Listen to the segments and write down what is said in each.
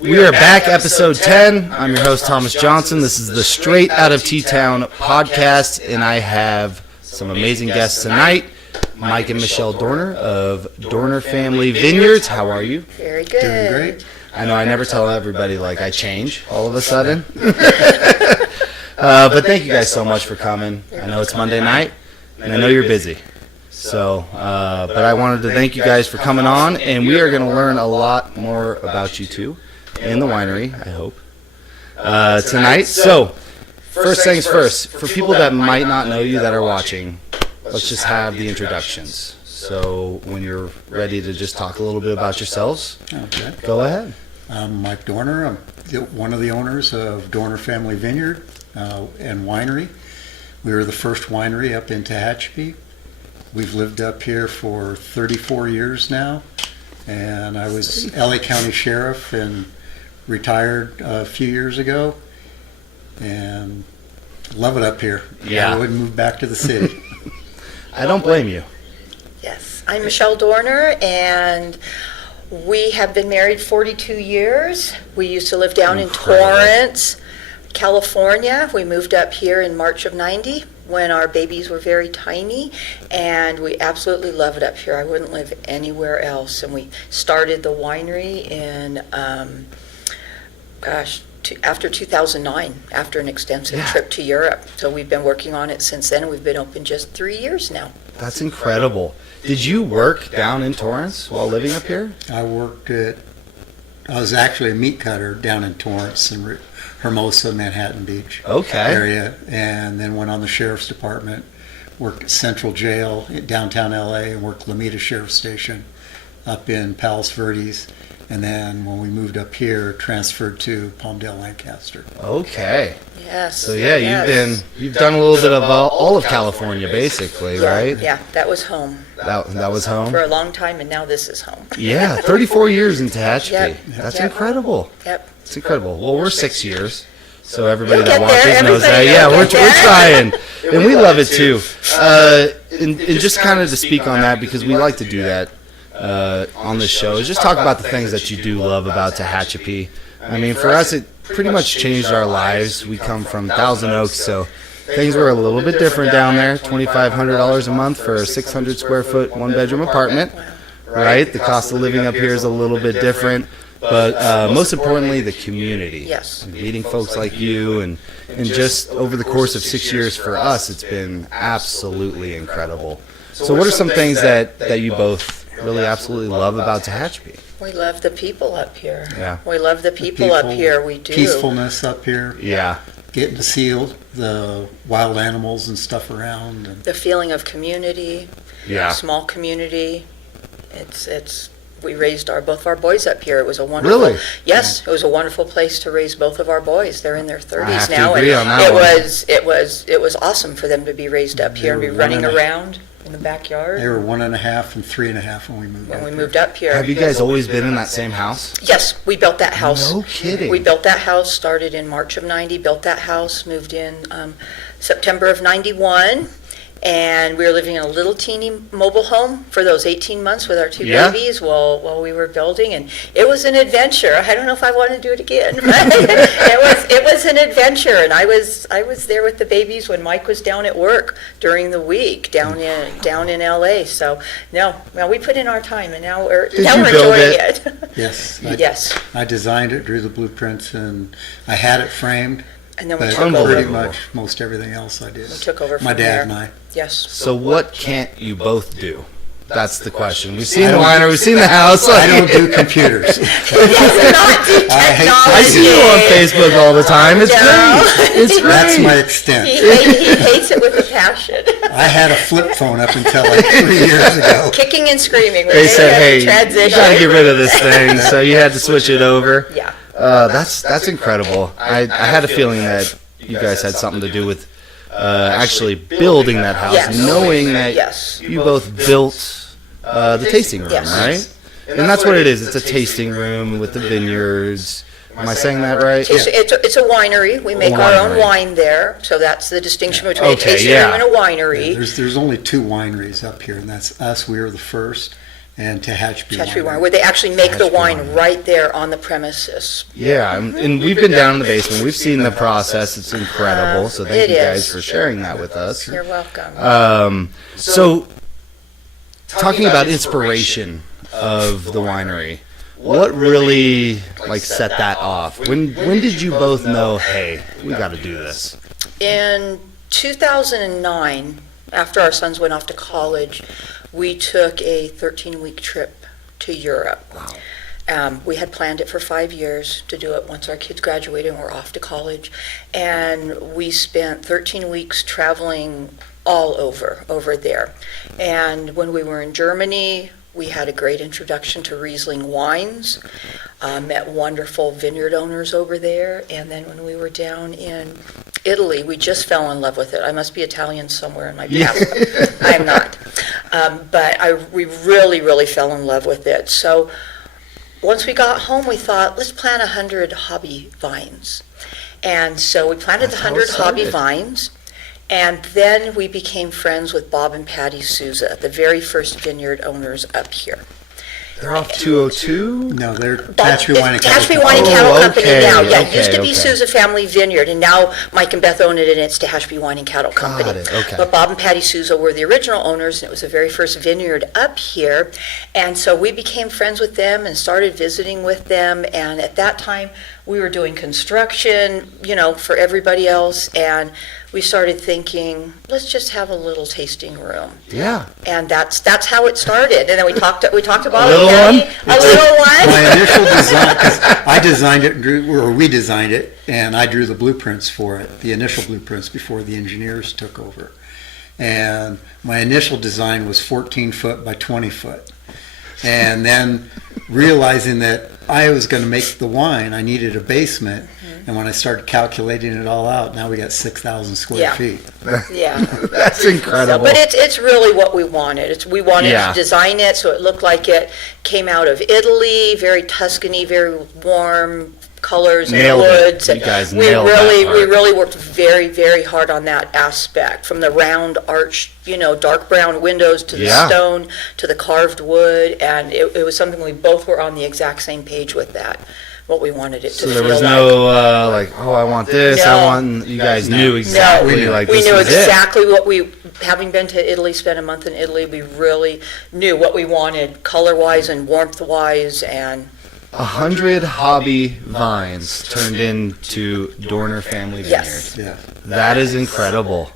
We are back, episode 10. I'm your host, Thomas Johnson. This is the Straight Out of T.Town podcast, and I have some amazing guests tonight. Mike and Michele Dorner of Dorner Family Vineyards. How are you? Very good. Doing great. I know I never tell everybody, like, I change all of a sudden. But thank you guys so much for coming. I know it's Monday night, and I know you're busy. So, but I wanted to thank you guys for coming on, and we are going to learn a lot more about you two in the winery, I hope, tonight. So, first things first, for people that might not know you that are watching, let's just have the introductions. So, when you're ready to just talk a little bit about yourselves, Okay. go ahead. I'm Mike Dorner. I'm one of the owners of Dorner Family Vineyard and Winery. We were the first winery up in Tehachapi. We've lived up here for 34 years now, and I was LA County Sheriff and retired a few years ago, and love it up here. Yeah. I wouldn't move back to the city. I don't blame you. Yes, I'm Michele Dorner, and we have been married 42 years. We used to live down Incredible. in Torrance, California. We moved up here in March of 90 when our babies were very tiny, and we absolutely love it up here. I wouldn't live anywhere else. And we started the winery in, after 2009, after an extensive trip to Europe. So we've been working on it since then, and we've been open just 3 years now. That's incredible. Did you work down in Torrance while living up here? I was actually a meat cutter down in Torrance and Hermosa, Manhattan Beach Okay. area, and then went on the sheriff's department, worked at Central Jail in downtown LA, and worked Lomita Sheriff's Station up in Palos Verdes, and then when we moved up here, transferred to Palmdale, Lancaster. Okay. Yes. So yeah, yes. you've done a little bit of all of California, basically, right? Yeah, that was home That was home. for a long time, and now this is home. Yeah, 34 years in Tehachapi. Yep. That's Yep. incredible. Yep. It's incredible. Well, we're 6 years, so everybody You'll that get there. watches knows that. Everybody Yeah, will we're get there. trying, and we love it too. And just kind of to speak on that, because we like to do that on this show, is just talk about the things that you do love about Tehachapi. I mean, for us, it pretty much changed our lives. We come from Thousand Oaks, so things were a little bit different down there. $2,500 a month for a 600 square foot, one bedroom apartment, right? The cost of living up here is a little bit different, but most importantly, the community. Yes. Meeting folks like you, and just over the course of 6 years for us, it's been absolutely incredible. So what are some things that you both really absolutely love about Tehachapi? We love the people up here. Yeah. We love the people up here. We do. Peacefulness up here. Yeah. Getting to see the wild animals and stuff around. And The feeling of community. Yeah. Small community. It's. We raised both of our boys up here. It was a wonderful. Really? Yes, it was a wonderful place to raise both of our boys. They're in their 30s I have to now, agree and on that one. it was awesome for them to be raised up here and be They were running 1.5. around in the backyard they were 1.5 and 3.5 when we moved when up we here. moved up here. Have you guys always been in that same house? Yes, we built that house. No kidding. We built that house, started in March of 90, built that house, moved in September of 91, and we were living in a little teeny mobile home for those 18 months with our two Yeah. babies while we were building, and it was an adventure. I don't know if I want to do it again, but it was an adventure, and I was there with the babies when Mike was down at work during the week down in LA. So we put in our time, and now we're Did you build enjoying it? it. Yes. Yes. I designed it, drew the blueprints, and I had it framed, And then we but took over. pretty much most everything else I did. We took over My from dad there. and I. Yes. So what can't you both do? That's the question. We've seen the winery, we've seen the house. I don't do computers. He does not do I see you technology. on Facebook all the time. It's No. great. It's great. That's my extent. He hates it with a passion. I had a flip phone up until like 3 years ago. Kicking and screaming. They said, hey, you transition. gotta get rid of this thing, so you had to switch it over. Yeah. That's incredible. I had a feeling that you guys had something to do with actually building that house, Yes. knowing that Yes. you both built the tasting room, Yes. right? And that's what it is. It's a tasting room with the vineyards. Am I saying that right? It's a winery. We make our own Winery. wine there, so that's the distinction between Okay, a tasting yeah. room and a winery. There's only 2 wineries up here, and that's us. We were the first. and Tehachapi Tehachapi Winery. Wine, where they actually make the Tehachapi wine Winery. right there on the premises. Yeah, and we've been down in the basement. We've seen the process. It's incredible. So thank It you guys is. for sharing that with us. You're welcome. So, talking about inspiration of the winery, what really set that off? When did you both know, hey, we got to do this? In 2009, after our sons went off to college, we took a 13-week trip to Europe. Wow. We had planned it for 5 years to do it once our kids graduated and were off to college. And we spent 13 weeks traveling all over there. And when we were in Germany, we had a great introduction to Riesling wines, met wonderful vineyard owners over there. And then when we were down in Italy, we just fell in love with it. I must be Italian somewhere in my past. I'm not. But we really, really fell in love with it. So once we got home, we thought, let's plant 100 hobby vines. And so we planted the That's how 100 it hobby started. vines. And then we became friends with Bob and Patty Souza, the very first vineyard owners up here. They're off 202? No, they're Tehachapi Wine and Tehachapi Cattle Wine and Company. Cattle Oh, Company okay, now. Yeah, it okay, used to be okay. Souza Family Vineyard, and now Mike and Beth own it, and it's Tehachapi Wine and Cattle Company. Got it, okay. But Bob and Patty Souza were the original owners, and it was the very first vineyard up here. And so we became friends with them and started visiting with them. And at that time, we were doing construction, for everybody else. And we started thinking, let's just have a little tasting room. Yeah. And that's how it started. And then we talked about little one? A little one. My initial design, 'cause I designed it, or we designed it, and I drew the blueprints for it, the initial blueprints before the engineers took over. And my initial design was 14 foot by 20 foot. And then realizing that I was going to make the wine, I needed a basement. And when I started calculating it all out, now we got 6,000 square Yeah. feet. Yeah. That's incredible. But it's really what we wanted. We wanted Yeah. to design it so it looked like it came out of Italy, very Tuscany, very warm colors and Nailed it. woods. You And guys we nailed really, that we part. really worked very, very hard on that aspect, from the round arch, dark brown windows to the Yeah. stone to the carved wood, and it was something we both were on the exact same page with that. What we wanted it to So feel there was like. no I want this, I No. want. You guys knew exactly We knew. like We this knew was it. exactly what having been to Italy, spent a month in Italy, we really knew what we wanted color-wise and warmth-wise, and 100 hobby vines turned into Dorner Family Vineyard. Yes. Yeah. That is incredible.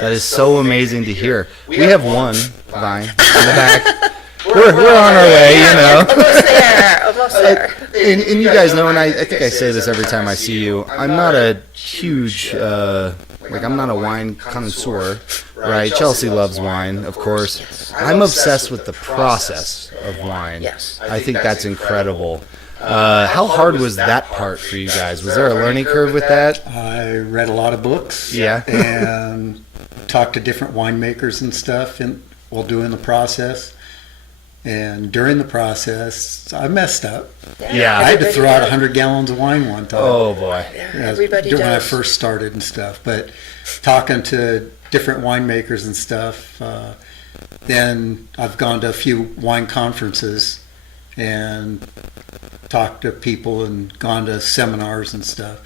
That is so amazing to hear. We have one vine in the back. We're on our way, almost there, almost there. And you guys know, and I think I say this every time I see you, I'm not a huge, I'm not a wine connoisseur, right? Chelsea loves wine, of course. I'm obsessed with the process of wine. Yes. I think that's incredible. How hard was that part for you guys? Was there a learning curve with that? I read a lot of books. Yeah. And talked to different winemakers and stuff while doing the process. And during the process, I messed up. Yeah. I had to Everybody throw out does. 100 gallons of wine one time. Oh boy. Everybody when I does. first started and stuff. But talking to different winemakers and stuff, then I've gone to a few wine conferences and talked to people and gone to seminars and stuff.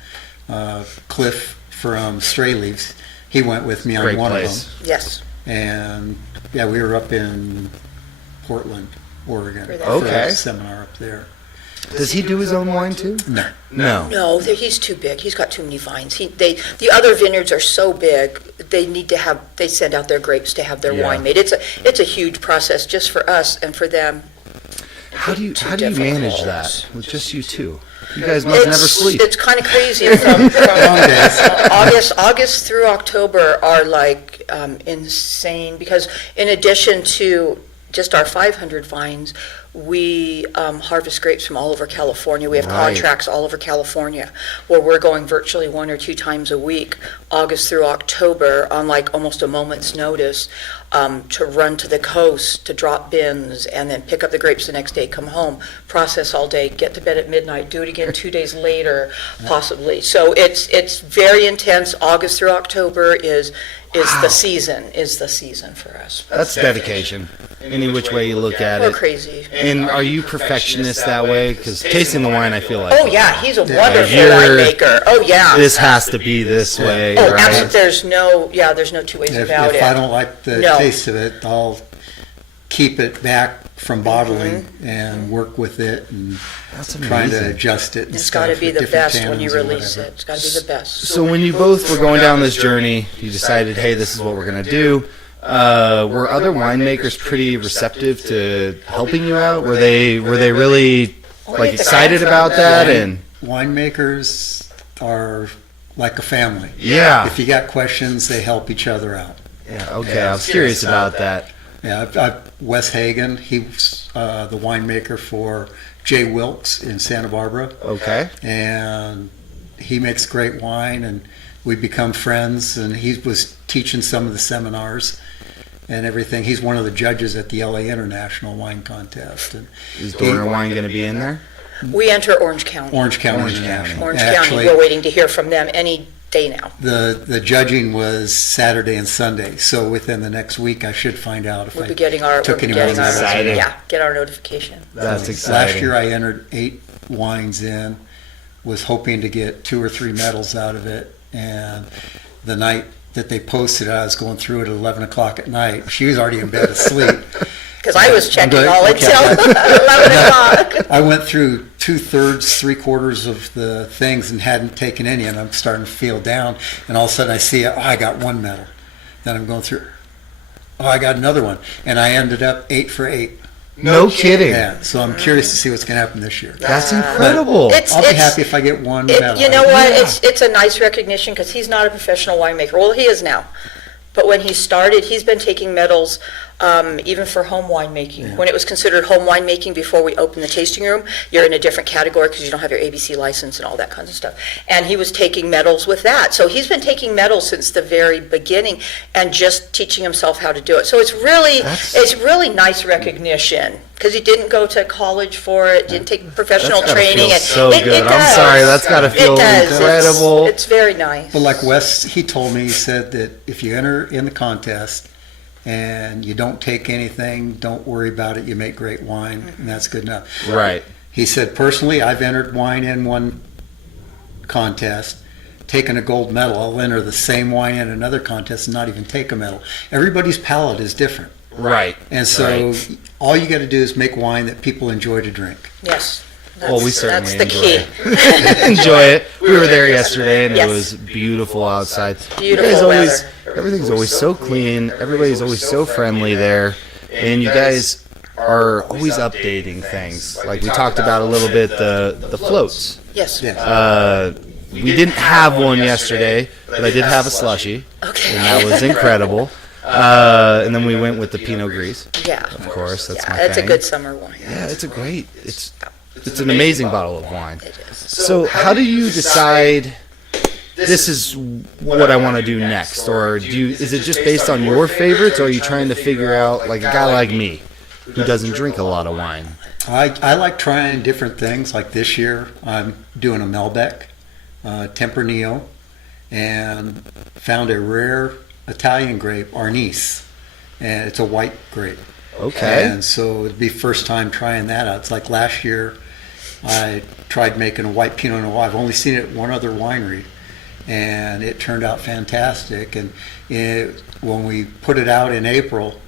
Cliff from Stray Leaves, he went with me on Great one place. of them. Yes. And yeah, we were up in Portland, Oregon, For that. for Okay. a seminar up there. Does he do his own wine too? No. No. No, he's too big. He's got too many vines. The other vineyards are so big, they send out their grapes to have their Yeah. wine made. It's a huge process just for us and for them. How do you different manage roles. that with just you two? You guys must never sleep. It's kind of crazy. From August through October are insane, because in addition to just our 500 vines, we harvest grapes from all over California. We have Right. contracts all over California where we're going virtually 1 or 2 times a week, August through October, on like almost a moment's notice, to run to the coast, to drop bins, and then pick up the grapes the next day, come home, process all day, get to bed at midnight, do it again 2 days later, possibly. So it's very intense. August through October is the season for us. That's dedication, any which way you look at We're it. crazy. And are you perfectionists that way? Because tasting the wine, I feel like, Oh, yeah, he's a wonderful You're- winemaker. Oh, yeah. this has to be this way, Oh, right? absolutely, there's no two ways If about I it. don't like the No. taste of it, I'll keep it back from bottling Mm-hmm. and work with it and That's trying to amazing. adjust it and It's stuff got to be with the different best when you tannins or release whatever. it. It's got to be the best. So when you both were going down this journey, you decided, hey, this is what we're going to do. Were other winemakers pretty receptive to helping you out? Were they really like excited about that? And Winemakers are like a family. yeah, If you got questions, they help each other out. yeah, okay. I was curious about that. Yeah, Wes Hagen, he was the winemaker for Jay Wilkes in Santa Barbara, Okay, and he makes great wine, and we become friends, and he was teaching some of the seminars and everything. He's one of the judges at the LA International Wine Contest. And is Dorner wine going to be in there? We enter Orange County. Orange County Orange International. Orange Actually, County, we're waiting to hear from them any day now. the judging was Saturday and Sunday, so within the next week I should find out if We'll I be getting our, took any medals. Exciting. get our notification. That's Last exciting. year I entered 8 wines in, was hoping to get 2 or 3 medals out of it, and the night that they posted it, I was going through it at 11 o'clock at night. She was already in bed asleep. Because I was checking Good. all Okay. until 11 o'clock. I went through 2/3, 3/4 of the things and hadn't taken any, and I'm starting to feel down, and all of a sudden I see, oh, I got 1 medal. Then I'm going through, oh, I got another one, and I ended up 8 for 8. No kidding. Yeah, so I'm curious to see what's going to happen this year. That's incredible. I'll be happy if I get 1 medal. You know what? Yeah. It's a nice recognition because he's not a professional winemaker. Well, he is now. But when he started, he's been taking medals even for home winemaking. Yeah. When it was considered home winemaking before we opened the tasting room, you're in a different category because you don't have your ABC license and all that kinds of stuff. And he was taking medals with that. So he's been taking medals since the very beginning and just teaching himself how to do it. So it's really nice recognition because he didn't go to college for it, didn't take professional That's gotta training. feel so It good. I'm does. sorry, that's gotta feel It does. incredible. It's very nice. But like Wes, he told me, he said that if you enter in the contest and you don't take anything, don't worry about it, you make great wine, and that's good enough. Right. He said, personally, I've entered wine in one contest, taken a gold medal. I'll enter the same wine in another contest and not even take a medal. Everybody's palate is different. Right. And so Right. all you got to do is make wine that people enjoy to drink. Yes. Well, we certainly That's the key. enjoy it. We were there yesterday, and Yes. it was beautiful outside. Beautiful You guys always, weather. everything's always so clean. Everybody's always so friendly there, and you guys are always updating things. Like we talked about a little bit, the floats. Yes. Yeah. We didn't have one yesterday, but I did have a slushy, Okay. and that was incredible. And then we went with the Pinot Gris, Yeah. of course. That's my It's a thing. good summer wine. Yeah, it's an amazing bottle of wine. It is. So how do you decide this is what I want to do next? Or is it just based on your favorites, or are you trying to figure out, like a guy like me who doesn't drink a lot of wine? I like trying different things. Like this year, I'm doing a Malbec Tempranillo, and found a rare Italian grape, Arnis, and it's a white grape. Okay. And so it'd be first time trying that out. It's like last year, I tried making a white Pinot Noir. I've only seen it at one other winery, and it turned out fantastic. And when we put it out in April,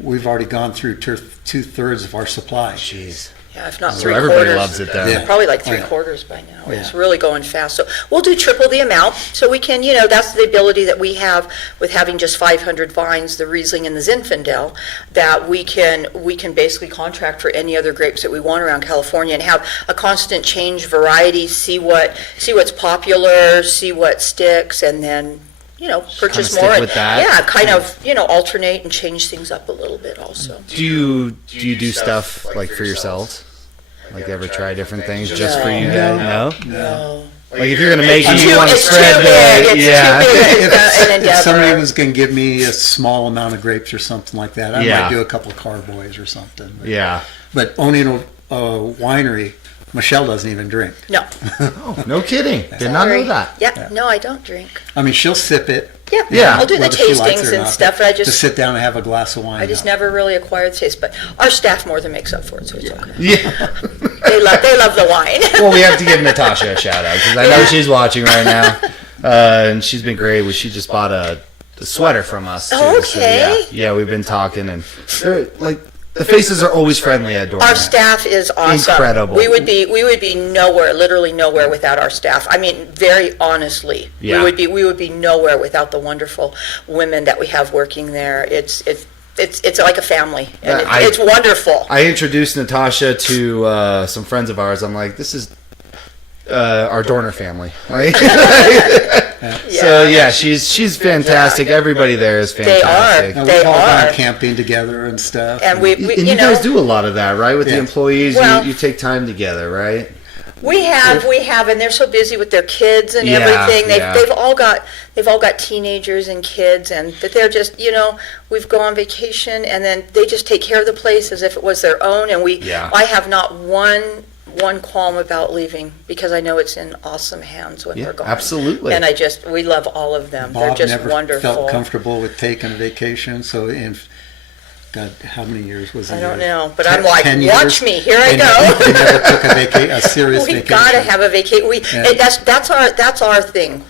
we've already gone through 2/3 of our supply. Jeez. Yeah, if not So 3/4. everybody loves it there. Yeah. Probably like Oh, yeah. 3/4 by now. Yeah. It's really going fast. So we'll do triple the amount so we can, that's the ability that we have with having just 500 vines, the Riesling and the Zinfandel, that we can basically contract for any other grapes that we want around California and have a constant change variety, see what's popular, see what sticks, and then purchase stick more. And, with that. yeah, kind of, alternate and change things up a little bit also. Do you do stuff like for yourselves? Like ever try different things just for you guys? No? No. Like if you're gonna make it, It's you too- want to it's spread too the big. It's yeah. too big. It's an If endeavor. somebody was going to give me a small amount of grapes or something like that, I Yeah. might do a couple of carboys or something. Yeah. But owning a winery, Michelle doesn't even drink. No. Oh, no kidding. Did not know that. Yeah, no, I don't drink. I mean, she'll sip it. Yeah. I'll do the whether she likes it tastings or and not, stuff, but but to sit down and have a glass of wine. I just no. never really acquired the taste. But our staff more than makes up for it, so it's okay. Yeah. They love the wine. Well, we have to give Natasha a shout out because I know she's watching right now, and she's been great. She just bought a sweater from us. Too, Oh, so, okay. yeah, we've been talking, and they're, like the faces are always friendly at Dorner. Our staff is awesome. Incredible. We would be nowhere, literally nowhere, without our staff. I mean, very honestly, Yeah. we would be nowhere without the wonderful women that we have working there. It's like a family, and it's wonderful. I introduced Natasha to some friends of ours. I'm like, this is our Dorner family. Right? So yeah, she's fantastic. Everybody there is fantastic. Now, They we've all are. gone camping together and stuff. And we And you guys do a lot of that, right? With the Yeah. employees, Well- you take time together, right? We have, and they're so busy with their kids and Yeah, everything. yeah. They've all got teenagers and kids, and that they're just, we've go on vacation, and then they just take care of the place as if it was their own. And Yeah. I have not one qualm about leaving because I know it's in awesome hands when Yeah, we're gone. absolutely. And we love all of them. Bob they're just never wonderful. felt comfortable with taking a vacation. So God, how many years was it? I don't know, but I'm like, 10 watch years? me, here I And go. you never took a serious We vacation. gotta have a vacation. Yeah. That's our thing.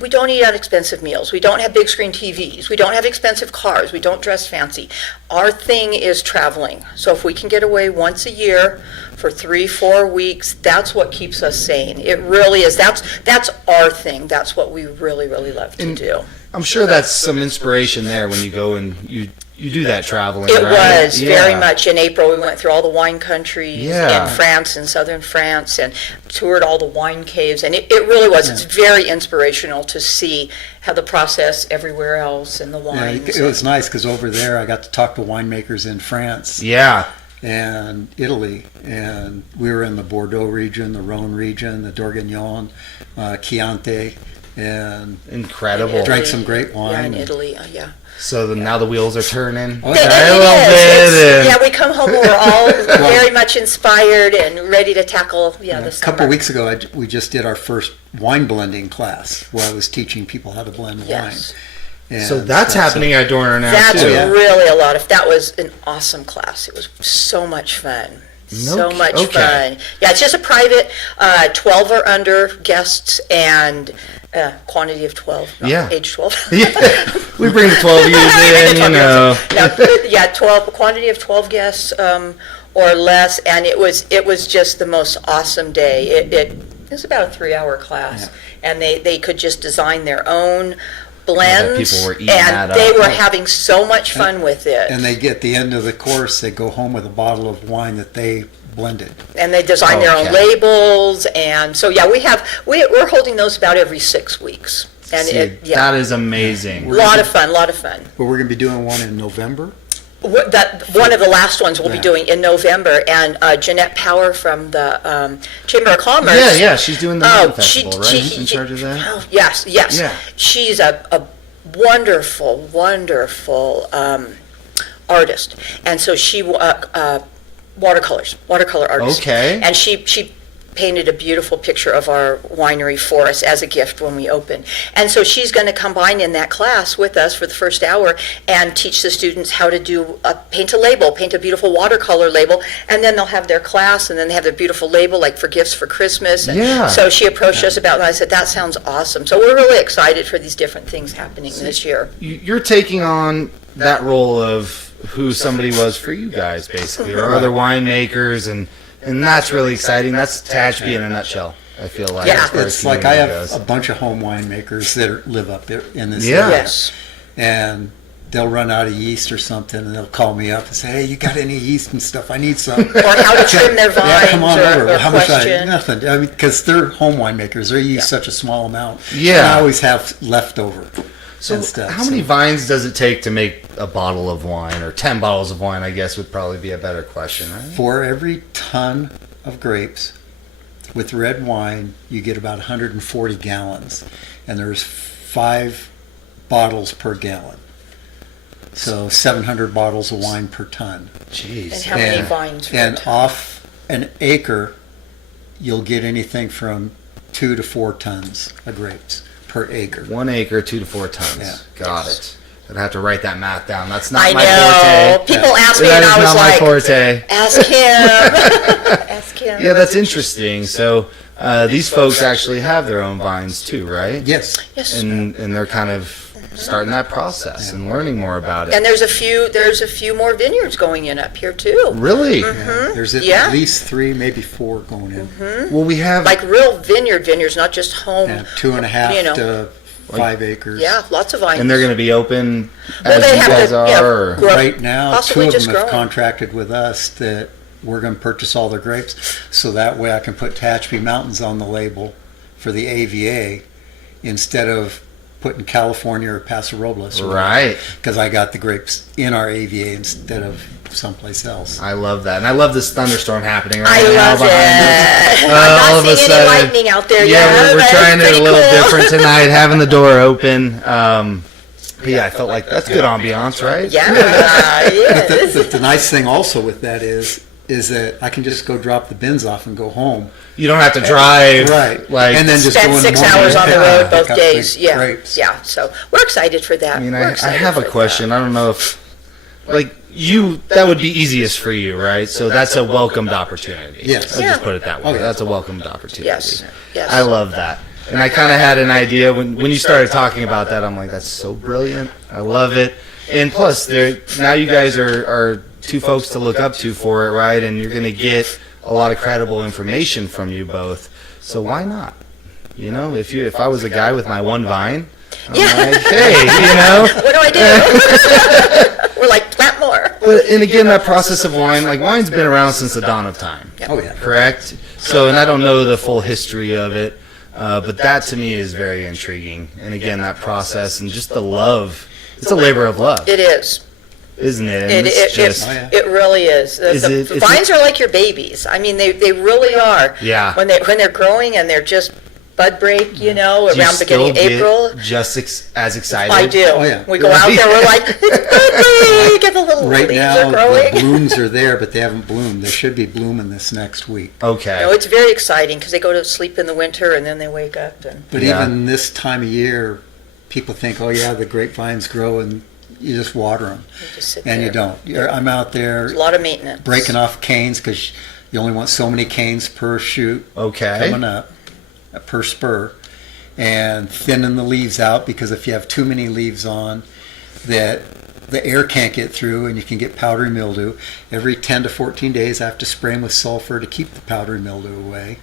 We don't eat out expensive meals. We don't have big screen TVs. We don't have expensive cars. We don't dress fancy. Our thing is traveling. So if we can get away once a year for 3-4 weeks, that's what keeps us sane. It really is. That's our thing. That's what we really, really love to do. I'm sure that's some inspiration there when you go and you do that traveling. It right? was Yeah. very much. In April, we went through all the wine countries Yeah. in France and southern France and toured all the wine caves. And it really was. It's very inspirational to see how the process everywhere else and the Yeah, wines. it was nice because over there I got to talk to winemakers in France Yeah. and Italy, and we were in the Bordeaux region, the Rhone region, the Dorgignon, Chianti, and Incredible. drank some great Yeah, wine. in Italy, yeah. So now the wheels are turning. Oh, a yeah. little It's- bit. yeah, we come home and we're all very much inspired and ready to tackle the A summer. couple of weeks ago, we just did our first wine blending class where I was teaching people how to blend Yes. wine. So that's happening at Dorner now That's too. Yeah. really a lot of. That was an awesome class. It was so much fun. So much okay. fun. Yeah, it's just a private, 12 or under guests and quantity of 12. Not Yeah. age 12. Yeah. We bring the 12 years in, you know. Yeah, 12. Quantity of 12 guests or less, and it was just the most awesome day. It was about a 3-hour class, and they could just design their own blends, people were eating that and they up. were having so much fun with it. And they get the end of the course, they go home with a bottle of wine that they blended. And they design their own Okay. labels, and so yeah, we're holding those about every 6 weeks, and See, that is amazing. a lot of fun. But we're going to be doing one in November. That one of the last ones we'll be Yeah. doing in November, and Jeanette Power from the Chamber of Commerce. Yeah, she's doing the wine festival, right? she- She's in charge of that? Oh, yes. Yeah. She's a wonderful, wonderful artist, and so she watercolor artist. Okay. And she painted a beautiful picture of our winery for us as a gift when we open. And so she's going to combine in that class with us for the first hour and teach the students how to paint a label, paint a beautiful watercolor label, and then they'll have their class, and then they have their beautiful label like for gifts for Christmas. And Yeah. so she approached us about it, and I said, that sounds awesome. So we're really excited for these different things happening this year. You're taking on that role of who somebody was for you guys, basically, or other winemakers, and that's really exciting. That's Tehachapi in a nutshell, I feel like. Yeah. as far as It's like I community have goes. a bunch of home winemakers that live up there in this Yeah. area. Yes. And they'll run out of yeast or something, and they'll call me up and say, "Hey, you got any yeast and stuff? I need some." Or how to trim their vines, Yeah, come on over. or How much? question. Nothing. I mean, because they're home winemakers. They use such a small amount. Yeah. And I always have leftover. So and stuff. how many vines does it take to make a bottle of wine, or 10 bottles of wine, I guess would probably be a better question, right? For every ton of grapes with red wine, you get about 140 gallons, and there's 5 bottles per gallon. So 700 bottles of wine per ton. And Jeez. how many vines? per And ton? off an acre, you'll get anything from 2 to 4 tons of grapes per acre. 1 acre, 2 to 4 tons. Yeah. Got it. I'd have to write that math down. That's not I my know. forte. People ask me, That and is I was not my like, forte. ask him. Ask him. Yeah, that's interesting. So these folks actually have their own vines too, right? Yes. Yes. And they're kind of starting that process and learning more about it. And there's a few more vineyards going in up here too. Really? Yeah. There's at Yeah. least 3, maybe 4 going in. Well, we have Like real vineyards, not just home. Yeah, 2.5 You know. to 5 acres. Yeah, lots of vines. and they're going to be open Well, as they you have guys to, are. yeah, or- grow- Right now, 2 possibly of just them have growing. contracted with us that we're going to purchase all their grapes, so that way I can put Tehachapi Mountains on the label for the AVA instead of putting California or Paso Robles. Right. Because I got the grapes in our AVA instead of someplace else. I love that, and I love this thunderstorm happening right I now love behind us. it. all I'm of not a seeing sudden- any lightning out there Yeah, yet. we're but trying it's it a pretty little cool. different tonight, having the door open. But yeah, I felt like that's good ambiance, right? Yeah, But yes. the nice thing also with that is that I can just go drop the bins off and go home. You don't have to drive, Right. Like, And then just Spend go in the 6 morning hours on the and road pick both up the days. Yeah, grapes. yeah. So we're excited for that. I mean, We're I excited have a for question. I don't know if, like, that would be easiest for you, right? So that's a welcomed opportunity. Yes. I'll Yeah. just put it that way. Oh, yeah. That's a welcomed opportunity. Yes, yes. I love that. And I kind of had an idea when you started talking about that. I'm like, that's so brilliant. I love it. And plus, now you guys are 2 folks to look up to for it, right? And you're going to get a lot of credible information from you both. So why not? You know, if I was a guy with my 1 vine, I'm like, hey, you know. What do I do? We're like, plant more. And again, that process of wine, like wine's been around since the dawn of time. Oh, yeah. Correct? So, and I don't know the full history of it, but that to me is very intriguing. And again, that process and just the love. It's a labor of love, It is. isn't it? And it's just, Oh, yeah. It really is. Is The it- vines are like your babies. I mean, they really are. yeah. When they're growing and they're just bud break, Do you around beginning of still get April. just as excited? I do. Oh, yeah. We go out there, we're like, it's bud break, and the little Right leaves now, are growing. the blooms are there, but they haven't bloomed. They should be blooming this next week. Okay. No, it's very exciting because they go to sleep in the winter and then they wake up and But Yeah. even this time of year, people think, oh, yeah, the grapevines grow, and you just water them. they just sit And there. you don't. I'm out there There's a lot of maintenance. breaking off canes because you only want so many canes per shoot Okay. coming up, per spur, and thinning the leaves out, because if you have too many leaves on, that the air can't get through and you can get powdery mildew. Every 10 to 14 days I have to spray them with sulfur to keep the powdery mildew away.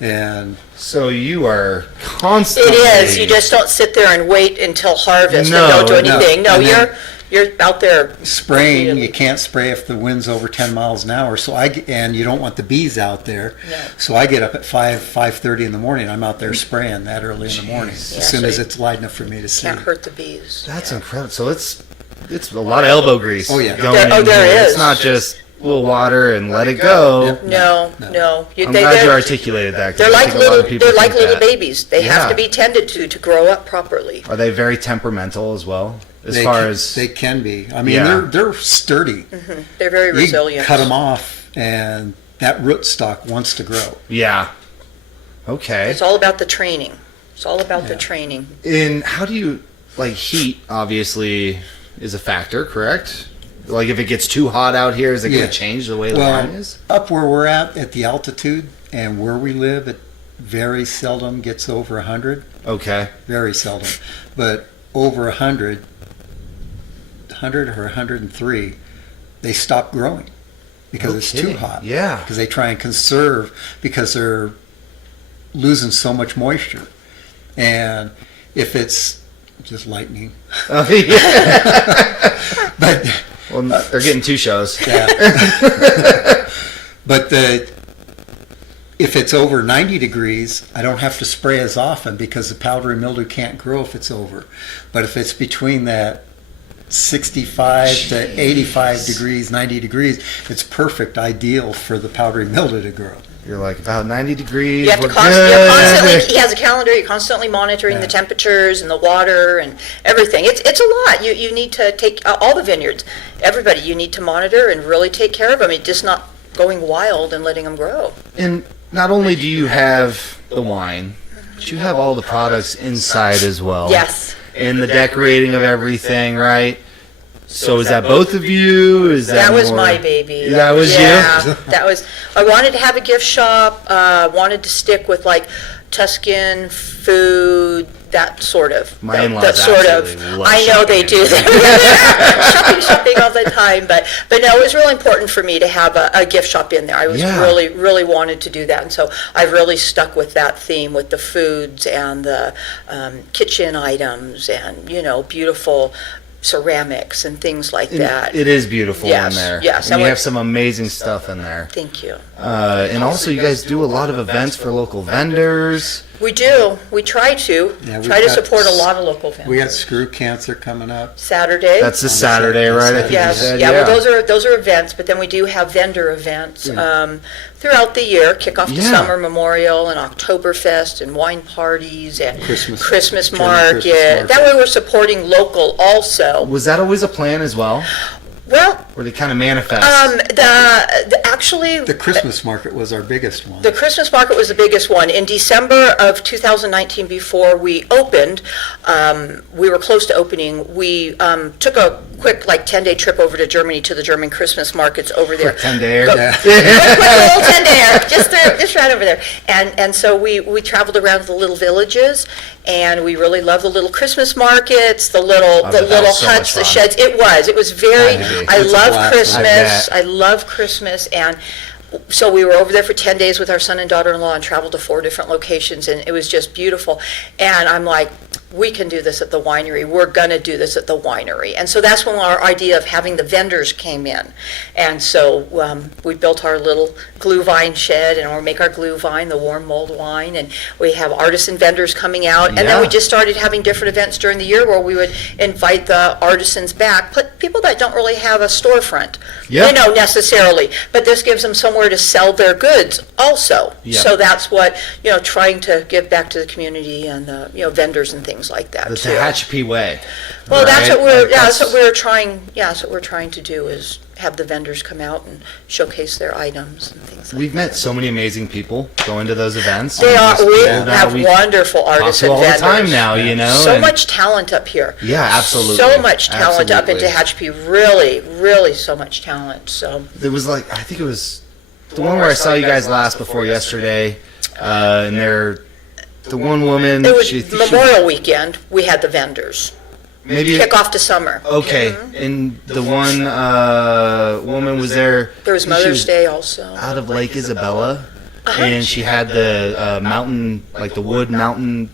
And So you are constantly. It is. You just don't sit there and wait until harvest No, and don't do no. anything. No, And then- you're out there. spraying, repeatedly. you can't spray if the wind's over 10 miles an hour. And you don't want the bees out there. No. So I get up at 5:30 in the morning. I'm out there spraying that early in the morning, Jeez. as soon so as you it's light enough for me to see. Can't hurt the bees. That's incredible. So it's a lot of elbow grease. Oh, yeah. Going There- oh, in there here. is. It's not just a little water and let it go. No. No. I'm glad you articulated that. 'cause They're I like think a lot of little. people They're like think little that. babies. They have Yeah. to be tended to grow up properly. Are they very temperamental as well? As They far can, as they can be. I mean, Yeah. they're sturdy. They're very You resilient. cut them off, and that rootstock wants to grow. yeah. Okay. It's all about the training. It's all about the Yeah. training. And how do you heat? Obviously, is a factor, correct? Like if it gets too hot out here, is it going Yeah. to change the way the Well, wine is? up where we're at the altitude, and where we live, it very seldom gets over 100. Okay. Very seldom. But over 100 or 103, they stop growing because No it's kidding. too hot. Yeah. Because they try and conserve, because they're losing so much moisture. And if it's just lightning. Oh, yeah. But Well, they're getting 2 shows. yeah. But if it's over 90 degrees, I don't have to spray as often because the powdery mildew can't grow if it's over. But if it's between that 65 to 85 degrees, 90 degrees, it's perfect, ideal for the powdery mildew to grow. You're like, about 90 degrees, You have to we're you're constantly, good. he has a calendar, you're constantly monitoring Yeah. the temperatures and the water and everything. It's a lot. You need to take, all the vineyards, everybody, you need to monitor and really take care of them. It's just not going wild and letting them grow. And not only do you have the wine, but you have all the products inside as well. Yes. And the decorating of everything, right? So is that both of you? Is That was more- my baby. That was Yeah, you? that was, I wanted to have a gift shop, wanted to stick with like Tuscan food, that sort of. My that- in-laws that sort of. absolutely love I know they shopping. do. Shopping all the time, but no, it was really important for me to have a gift shop in there. I was Yeah. really wanted to do that, and so I really stuck with that theme with the foods and the kitchen items and, beautiful ceramics and things like And that. It is beautiful Yes, in there. yes, And and you we- have some amazing stuff in there. Thank you. And also, you guys do a lot of events for local vendors. We do. We try to. Yeah, we've Try to got support a lot of local We got vendors. screw cancer coming up. Saturday. That's this On the Saturday, Saturday, right? I think you Yes, said. yeah, well, those are events, but then we do have vendor events throughout the year, kick off the Yeah. summer memorial and Oktoberfest and wine parties and Christmas market. market. That way we're supporting local also. Was that always a plan as well? Well, Or did it kind of manifest? actually. The Christmas market was our biggest one. The Christmas market was the biggest one. In December of 2019, before we opened, we were close to opening. We took a quick, 10-day trip over to Germany to the German Christmas markets over there. Quick 10-dayer. Go- Yeah. quick little 10-dayer, just right over there. And so we traveled around the little villages, and we really loved the little Christmas markets, the little I bet that was so much huts, the fun. sheds. It was very. Had to be. I It's a love blast. Christmas. I bet. I love Christmas, and so we were over there for 10 days with our son and daughter-in-law and traveled to 4 different locations, and it was just beautiful. And I'm like, we can do this at the winery. We're going to do this at the winery. And so that's when our idea of having the vendors came in. And so we built our little glue vine shed, and we make our glue vine, the warm mulled wine, and we have artisan vendors coming out. And then we Yeah. just started having different events during the year where we would invite the artisans back, people that don't really have a storefront, Yeah. necessarily, but this gives them somewhere to sell their goods also. Yeah. So that's what, trying to give back to the community and the, vendors and things like that The too. Tehachapi way. Well, that's right? what we're, Like, that's what we're trying, that's what we're trying to do, is have the vendors come out and showcase their items and things like We've met so many amazing people going to those events. that. They and are, just we people that have we wonderful talk artists to and all vendors. the time now, So and- much talent up here. Yeah, absolutely. So much talent up in Absolutely. Tehachapi, really so much talent, so. It was I think it was the one where I saw you guys last before yesterday, and the one woman. It was she- Memorial Weekend, we had the vendors. maybe Kick off to summer. Okay, and the one woman was there. There was she Mother's Day also. out of Lake Isabella, and she had the mountain, the wood mountain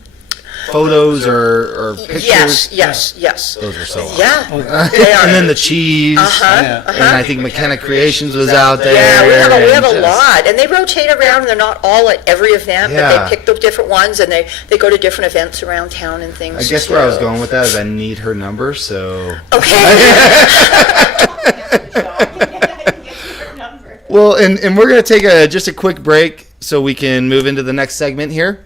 photos or pictures. Yes. Those were so awesome. Yeah, they are. And then the cheese. Yeah. And I think McKenna Creations was out there. Yeah, we have and a just- lot, and they rotate around, and they're not all at every event, but Yeah. they pick the different ones, and they go to different events around town and things. I guess where I was too. going with that is I need her number, so. Okay. Well, and we're going to take just a quick break so we can move into the next segment here.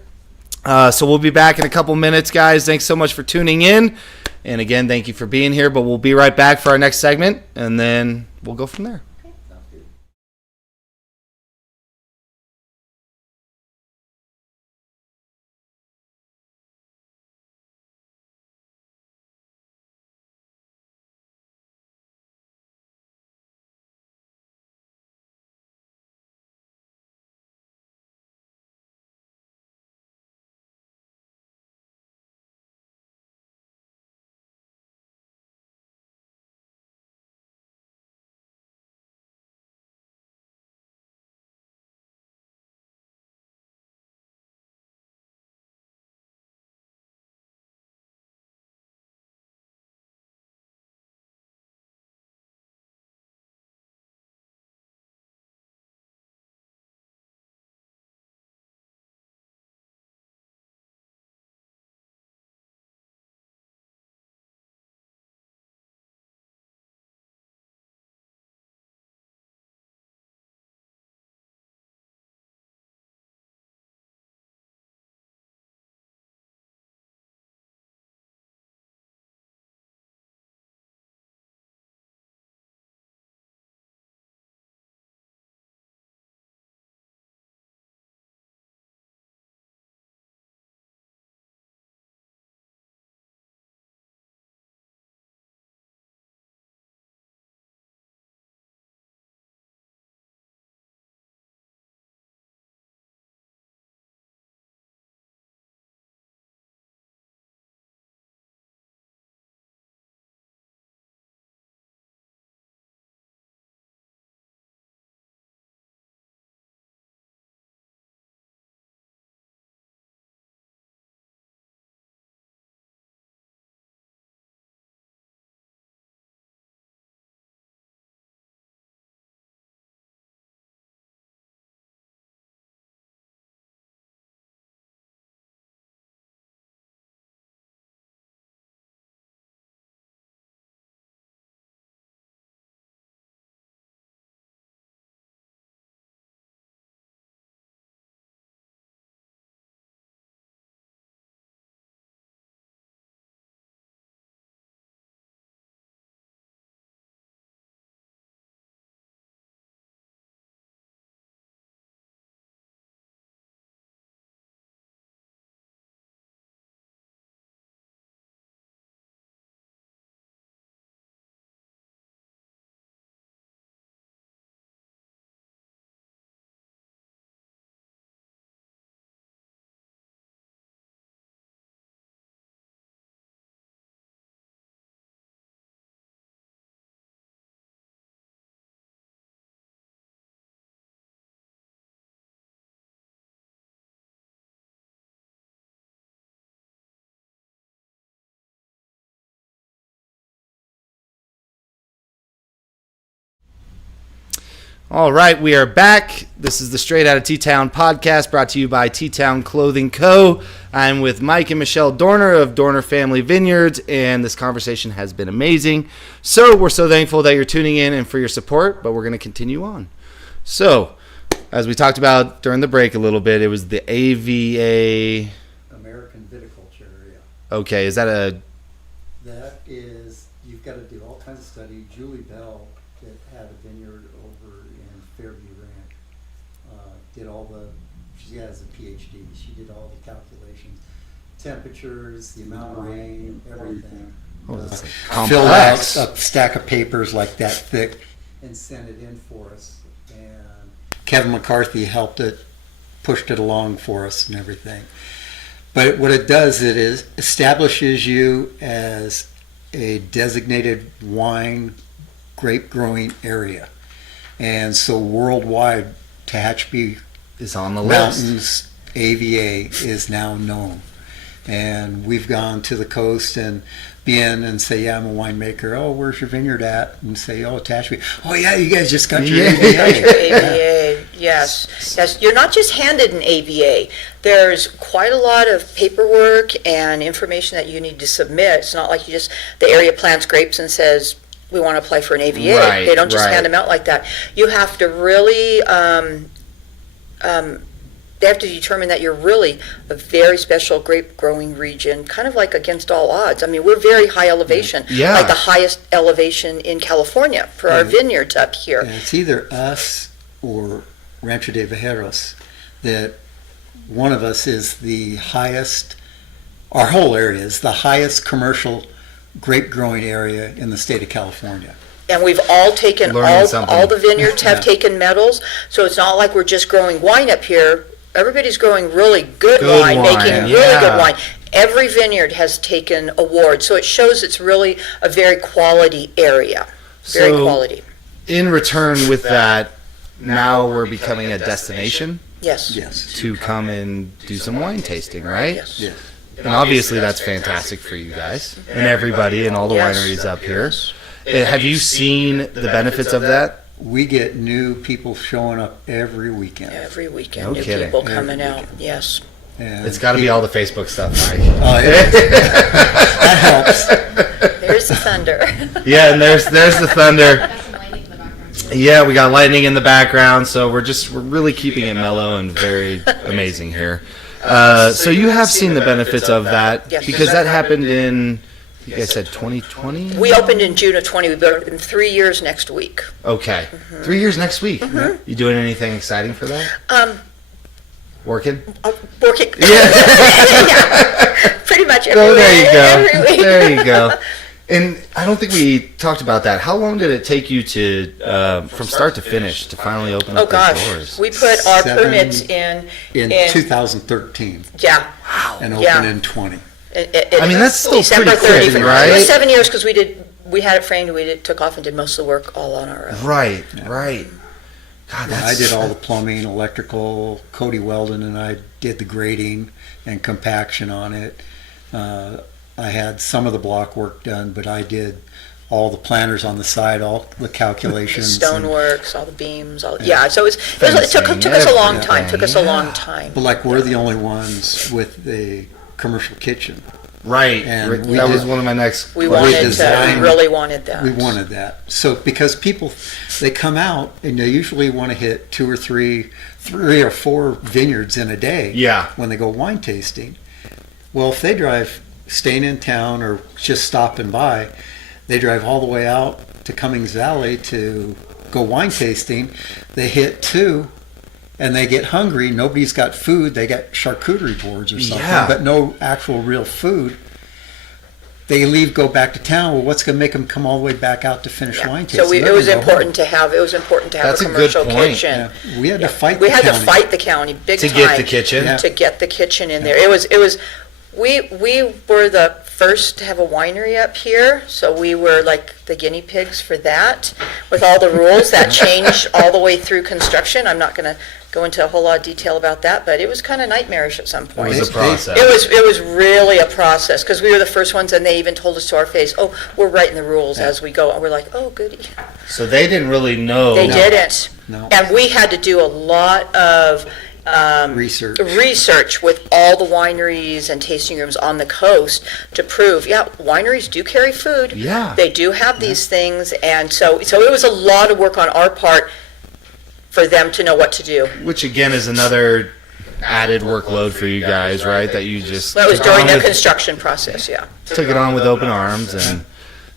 So we'll be back in a couple minutes, guys. Thanks so much for tuning in. And again, thank you for being here, but we'll be right back for our next segment, and then we'll go from there. All right, we are back. This is the Straight Outta T.Town podcast brought to you by T.Town Clothing Co. I'm with Mike and Michele Dorner of Dorner Family Vineyards, and this conversation has been amazing. So we're so thankful that you're tuning in and for your support, but we're going to continue on. So, as we talked about during the break a little bit, it was the AVA. American Viticulture area. Okay, is that That is, you've got to do all kinds of study. Julie Bell, that had a vineyard over in Fairview Ranch, did all the, she has a PhD, she did all the calculations, temperatures, the amount of rain, everything. that's Filled out complex? a stack of papers like that thick and sent it in for us. And Kevin McCarthy helped it, pushed it along for us and everything. But what it does, it is establishes you as a designated wine grape growing area. And so worldwide, Tehachapi Is on the list. Mountains AVA is now known. And we've gone to the coast and been and say, yeah, I'm a winemaker. Oh, where's your vineyard at? And say, oh, Tehachapi. Oh, yeah, you guys just got your Yeah. AVA. AVA, yes. Yes, you're not just handed an AVA. There's quite a lot of paperwork and information that you need to submit. It's not like the area plants grapes and says, we want to apply for an AVA. Right, They don't just right. hand them out like that. You have to really, they have to determine that you're really a very special grape growing region, kind of like against all odds. I mean, we're very high elevation, Yeah. like the highest elevation in California for our vineyards up here. And it's either us or Rancho de Viveros that one of us is the highest, our whole area is the highest commercial grape growing area in the state of California. And we've all taken, Learning something. all the vineyards have Yeah. taken medals, so it's not like we're just growing wine up here. Everybody's growing really good Good wine, wine, making really yeah. good wine. Every vineyard has taken awards, so it shows it's really a very quality area, very So- quality. In return with that, now we're becoming a destination Yes. Yes. to come and do some wine tasting, right? Yes. Yeah. And obviously that's fantastic for you guys and everybody and all the Yes. wineries up here. Have you seen the benefits of that? We get new people showing up every weekend. Every weekend, No new kidding. people Every coming out, weekend. yes. And It's got to be all the Facebook stuff, Mike. that helps. There's the thunder. Yeah, and there's the thunder. Yeah, we got lightning in the background, so we're really keeping it mellow and very amazing here. So you have seen the benefits of that Yes. because that happened in, I think I said 2020? We opened in June of 20, we've been open 3 years next week. Okay. 3 years next week. You doing anything exciting for that? Working? Working. Yeah. Yeah, pretty much every Oh, there week, you go. every week. There you go. And I don't think we talked about that. How long did it take you to, from start to finish, to finally open Oh up those gosh, doors? we put our 7 permits in, In 2013 yeah. and Yeah. open in 20. I mean, that's still December pretty quick, 31st. right? It was 7 years because we had it framed, took off and did most of the work all on our own. Right, right. God, Yeah, I that's, did all the plumbing, electrical. Cody Weldon and I did the grading and compaction on it. I had some of the block work done, but I did all the planters on the side, all the The calculations. and- stoneworks, all the beams, so Yeah. it took us a long time, Fencing, But like we're the only ones with a commercial kitchen. right. And we that was did- one of my next We questions. wanted to, we designed- really wanted that. We wanted that. So because people, they come out and they usually want to hit 2 or 3 or 4 vineyards in a day. Yeah. When they go wine tasting. Well, if they drive, staying in town or just stopping by, they drive all the way out to Cummings Valley to go wine tasting. They hit 2 and they get hungry. Nobody's got food. They got charcuterie boards or something, Yeah. but no actual real food. They leave, go back to town. Well, what's going to make them come all the way back out to finish wine tasting? So it They're was gonna go important to have That's a a good commercial point. kitchen. home. Yeah. We had to fight We the had to county. fight the county big To time. get the kitchen? Yeah. To get the kitchen in there. We were the first to have a winery up here, so we were like the guinea pigs for that, with all the rules that changed all the way through construction. I'm not going to go into a whole lot of detail about that, but it was kind of nightmarish at some It point. was a process. It was really a process, because we were the first ones, and they even told us to our face, oh, we're writing the rules as we go, and we're like, oh, goody. So they didn't really know. They didn't. No. And we had to do a lot of research with all the wineries and tasting rooms on the coast to prove, wineries do carry food. Yeah. They do have these things, and so it was a lot of work on our part for them to know what to do. Which again is another added workload for you guys, right? That you just That was during the construction process, took it on with open arms, and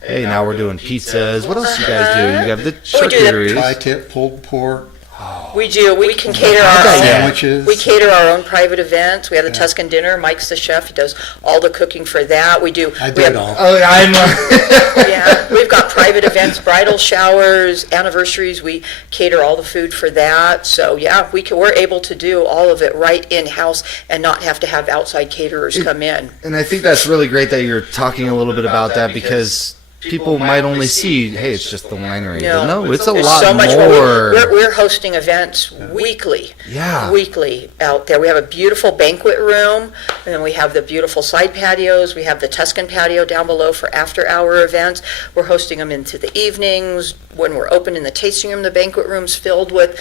hey, now we're doing pizzas. What else do you guys do? You have the charcuterie. Tri-tip, pulled pork. We do. We can cater sandwiches. We cater our own private events. We have the Tuscan dinner. Mike's the chef. He does all the cooking for that. We do. I do it all. Oh, I'm. Yeah, we've got private events, bridal showers, anniversaries. We cater all the food for that. So yeah, we're able to do all of it right in house and not have to have outside caterers come in. And I think that's really great that you're talking a little bit about that, because people might only see, hey, it's just the winery. But no, it's a There's lot so much more. We're hosting events weekly. Yeah. Weekly out there. We have a beautiful banquet room, and then we have the beautiful side patios. We have the Tuscan patio down below for after-hour events. We're hosting them into the evenings. When we're open in the tasting room, the banquet room's filled with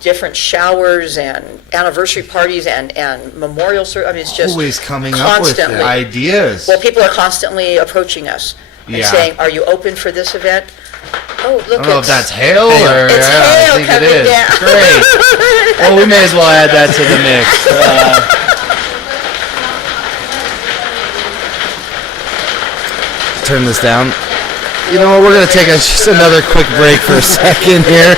different showers and anniversary parties and memorial service. I mean, it's just Always coming up with constantly. ideas. Well, people are constantly approaching us and saying, "Are you open for this event?" Oh, look! I don't know if that's hail or It's I hail think it coming is. down. Great. Well, we may as well add that to the mix. Turn this down. You know what? We're going to take just another quick break for a second here.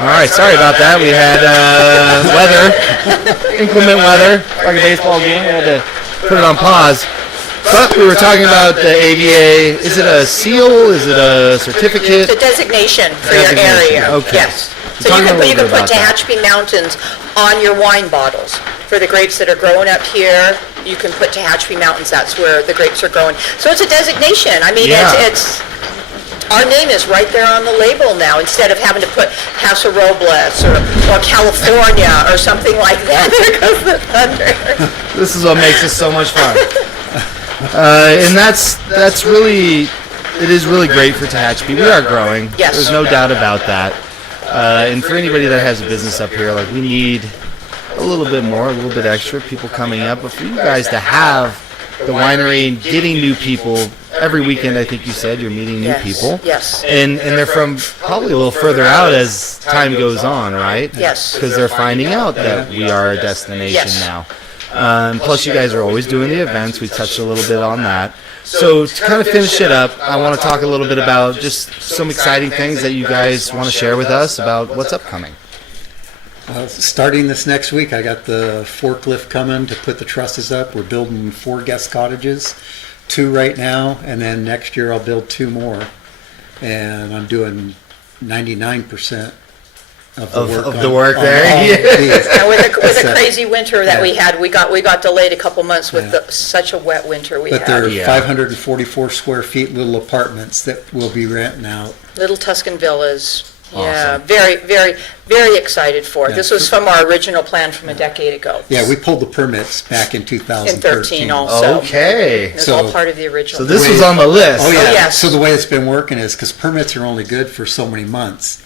All right, sorry about that. We had inclement weather, like a baseball game. We had to put it on pause. But we were talking about the AVA. Is it a seal? Is it a certificate? It's a designation for your area. Okay. Yes. So you can put Tehachapi Mountains on your wine bottles. For the grapes that are growing up here, you can put Tehachapi Mountains. That's where the grapes are growing. So it's a designation. I mean, it's our name is right there on the label now, instead of having to put Paso Robles or California or something like that. There goes the thunder. This is what makes this so much fun. And that's really, it is really great for Tehachapi. We are growing. Yes. There's no doubt about that. And for anybody that has a business up here, like, we need a little bit more, a little bit extra, people coming up. But for you guys to have the winery and getting new people every weekend, I think you said you're meeting new people. Yes. And they're from probably a little further out as time goes on, right? Yes. Because they're finding out that we are a destination now. Plus, you guys are always doing the events. We touched a little bit on that. So to kind of finish it up, I want to talk a little bit about just some exciting things that you guys want to share with us about what's upcoming. Starting this next week, I got the forklift coming to put the trusses up. We're building 4 guest cottages, 2 right now, and then next year I'll build 2 more. And I'm doing 99% of the work there. And with the crazy winter that we had, we got delayed a couple months with such a wet winter we But had. they're 544 square feet little apartments that we'll be renting out. Little Tuscan villas. Yeah, Awesome. very, very, very excited for it. Yeah. This was from our original plan from a decade ago. Yeah, we pulled the permits back in 2013. In 13 also. Okay. It was So- all part of the original. So this plan. was on the list. Oh, yeah. Oh, yes. So the way it's been working is because permits are only good for so many months.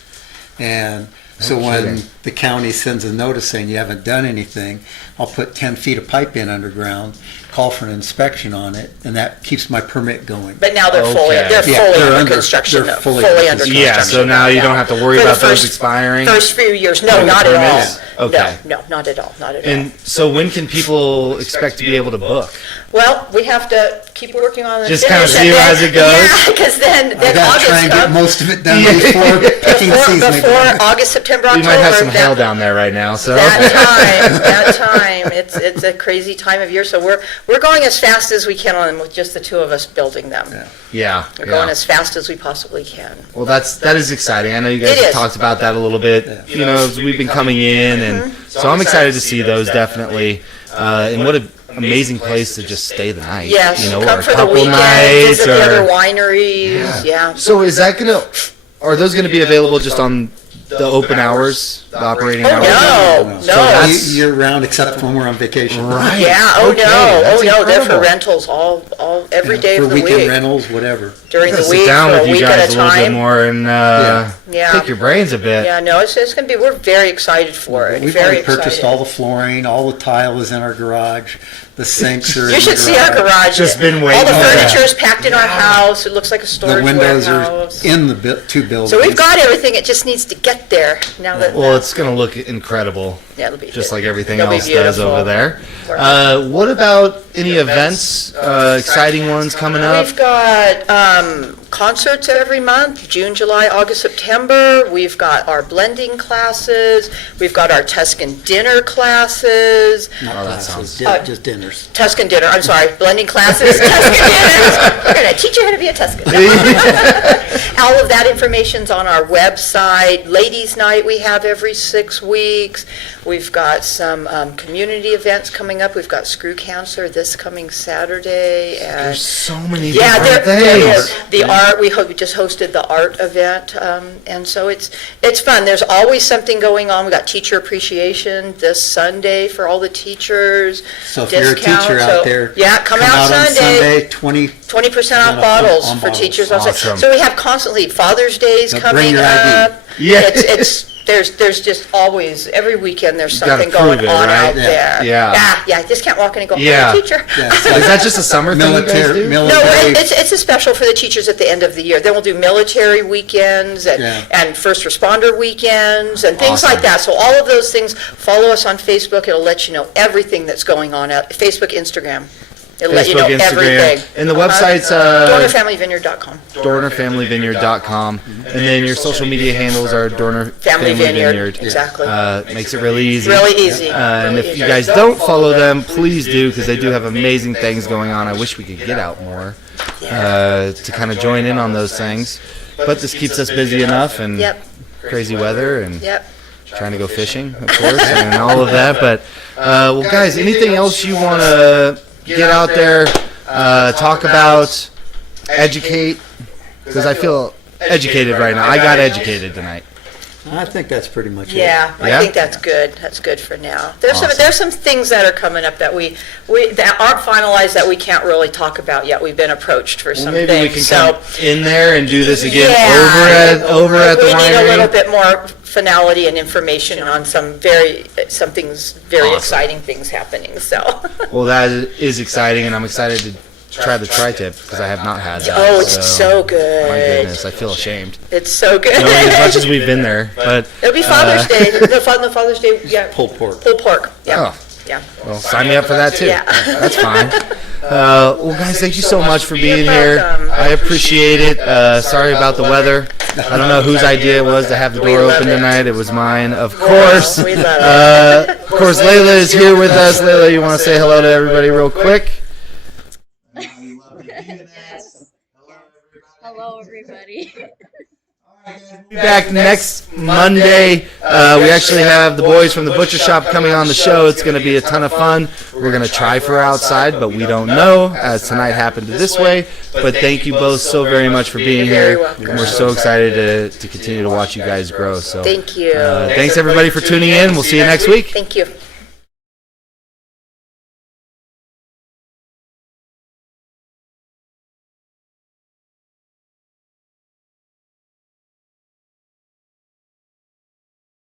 And so when kidding. the county sends a notice saying you haven't done anything, I'll put 10 feet of pipe in underground, call for an inspection on it, and that keeps my permit going. But now they're fully, Okay. they're Yeah, fully they're under under- construction. they're though. fully Fully under under construction. Yeah, construction. so now you don't have to worry For the about those first- expiring. First few years, no, For the not at all. permits? Okay. No, not at all, not at all. And so when can people expect to be able to book? Well, we have to keep working on the Just kinda finish, see and then- as it goes? Yeah, because then I gotta August try and get comes. most of it done before picking season. Before August, September, We October. might have some that- hail down there right now, so. that time, it's a crazy time of year, so we're going as fast as we can on them with just the two of us building them. Yeah, We're going yeah. as fast as we possibly can. Well, that is exciting. I know you guys It have is. talked about that a little bit. You know, as we've been coming in, and so I'm excited to see those definitely. And what an amazing place to just stay the night. Yes, you know, come or a for the couple weekend, nights, visit the other or wineries, yeah. so is that gonna? Are those gonna be available just on the open hours, the operating hours? No, So no. that's- Year round, except when we're on vacation. Right. Yeah, Okay, that's they're for incredible. rentals every day For of the weekend week, rentals, whatever. during I'm the gonna week, sit down for a with you week at guys a a little bit time. more and Yeah. pick your brains a bit. Yeah, no, it's gonna be, we're very excited for it, We've very already purchased excited. all the flooring, all the tile is in our garage, the sinks are in You should see our garage. Just been All waiting the for that. furniture is packed in our house, it looks like a The storage windows warehouse. are in the two buildings. So we've got everything, it just needs to get there now that, Well, it's gonna look incredible, yeah, it'll be just good. like everything It'll be else does beautiful. over there. What about any events, exciting ones coming up? We've got concerts every month, June, July, August, September. We've got our blending classes. We've got our Tuscan dinner classes. Not Oh, that classes, sounds- just dinners. Tuscan dinner, I'm sorry, blending classes, Tuscan dinners. We're going to teach you how to be a Tuscan. All of that information's on our website. Ladies' Night we have every 6 weeks. We've got some community events coming up. We've got Screw Cancer this coming Saturday. And There's so many yeah, different there things. is. The art, we just hosted the art event, and so it's fun. There's always something going on. We got teacher appreciation this Sunday for all the teachers. So if you're a Discount, teacher so- out there, yeah, come out on Sunday. Sunday, 20% off on bottles bottles. for teachers. on Sunday. Awesome. So we have constantly Father's Day's Now bring coming your ID. up. Yeah. There's just always, every weekend, there's You gotta something going prove it, on right? out there. Yeah. Yeah, you just can't walk in and go, Yeah. I'm a teacher. Yeah, Is that just a summer thing you guys military, do? No, military. it's a special for the teachers at the end of the year. Then we'll do military weekends Yeah. and first responder weekends and things Awesome. like that. So all of those things, follow us on Facebook. It'll let you know everything that's going on out, Facebook, Instagram. It'll let you know Facebook, everything. Instagram. And the website's DornerFamilyVineyard.com. DornerFamilyVineyard.com. And then your social media handles are Dorner Family Vineyard, exactly. Makes it really easy. Really easy. And really if easy. you guys don't follow them, please do, because they do have amazing things going on. I wish we could get out more to kind of join in on those things. But this keeps us busy enough, and Yep, crazy weather, and yep. trying to go fishing, of course, and all of that. But, well, guys, anything else you want to get out there, talk about, educate? Because I feel educated right now. I got educated tonight. I think that's pretty much it. Yeah, Yeah? I think that's good. That's good for now. There's Awesome. there's some things that are coming up that we that aren't finalized that we can't really talk about yet. We've been approached for Well, some maybe we things. can come in there and do this again Yeah. over at the we need a little winery. bit more finality and information on some things, very Awesome. exciting things happening. So. Well, that is exciting, and I'm excited to try the tri-tip because I have not had that. Oh, it's so good. My goodness, I feel ashamed. It's so good. Knowing as much as we've been there, but It'll be Father's Day. The Father's Day. Yeah. Pulled pork. Pulled pork. Yeah. Oh. Yeah. well, sign me up for that too. Yeah. That's fine. Well, guys, thank you so much for being You're here. welcome. I appreciate it. Sorry about the weather. I don't know whose idea it was to have the We door love open it. tonight. It was mine, of course. we love Of course, Layla is here with us. Layla, you want to say hello to everybody real quick? Hello, everybody. Be back next Monday. We actually have the boys from the butcher shop coming on the show. It's going to be a ton of fun. We're going to try for outside, but we don't know, as tonight happened this way. But thank you both so very much for being here. And we're so excited to continue to watch you guys grow. So Thank you. thanks everybody for tuning in. We'll see you next week. Thank you.